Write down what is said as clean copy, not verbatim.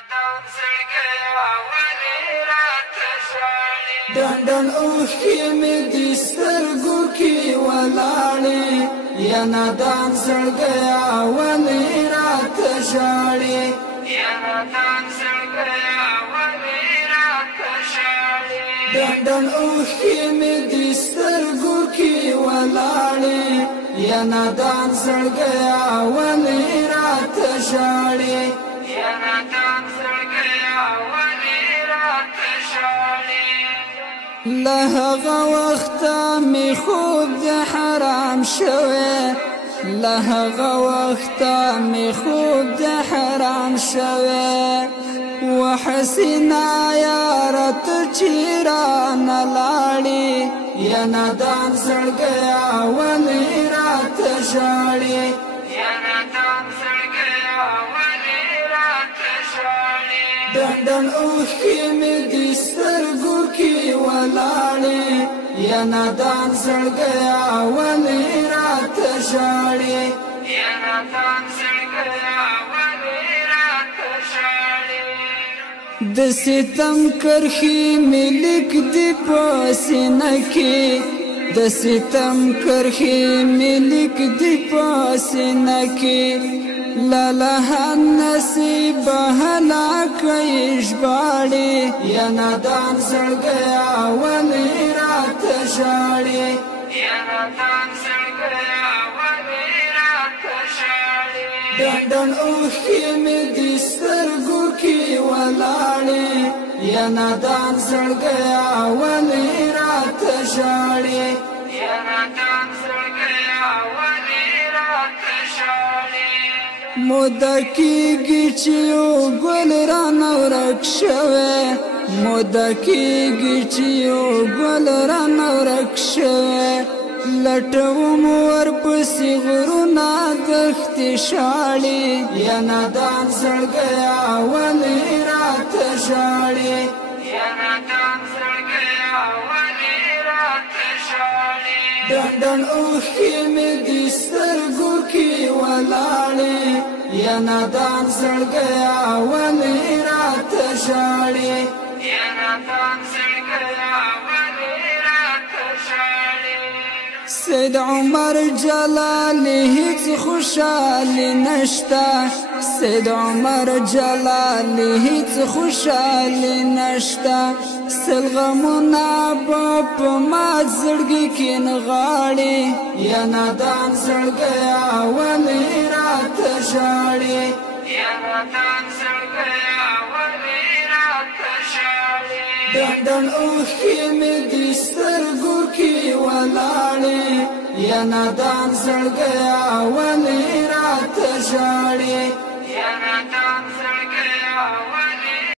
نادان زړګیا ولې راته ژاړې ډنډن اوښکې مې د سترګو کې ولاړې یا نادان زړګیا ولې راته ژاړې یا نادان زړګیا ولې راته ژاړې ډنډن اوښکې مې د سترګو کې ولاړې یا نادان زړګیا ولې راته ژاړې یا نادان زړګیا ولې راته ژاړې له هغه وخته مې خوب د حرام شوی له هغه وخته مې خوب د حرام شوی وحسینا یاره ته چې رانه لاړې یا نادان زړګیا ولې راته ژاړې یا نادان زړګیا ولې راته ژاړې ډنډن اوښکې مې د سترګو کې ولاړې یا نادان زړګیا ولې راته ژاړې یا نادان زړګیا ولې راته ژاړې د ستم کرښې مې لیک دي په سینه کې د ستم کرښې مې لیک دي په سینه کې لاله نصیب هلاکې ژباړې یا نادان زړګیا ولې راته ژاړې یا نادان زړګیا ولې راته ژاړې ډنډن اوښکې مې د سترګو کې ولاړې یا نادان زړګیا ولې راته ژاړې یا نادان زړګیا ولې راته ژاړې موده کېږي چې یو ګل رانه ورک شوی موده کېږي چې یو ګل رانه ورک شوی لټوم ورپسې غرونه دښتې شاړې یا نادان زړګیا ولې راته ژاړې یا نادان زړګیا ولې راته ژاړې ډنډن اوښکې مې د سترګو کې ولاړې یا نادان زړګیا ولې راته ژاړې یا نادان زړګیا ولې راته ژاړې سید عمر جلالی هیڅ خوشحالی نشتا سید عمر جلالی هیڅ خوشحالی نشتا سل غمونه به په ما زړګي کې نغاړې یا نادان زړګیا ولې راته ژاړې یا نادان زړګیا ولې راته ژاړې ډنډن اوښکې مې د سترګو کې ولاړې یا نادان زړګیا ولې راته ژاړې یا نادان زړګیا ولې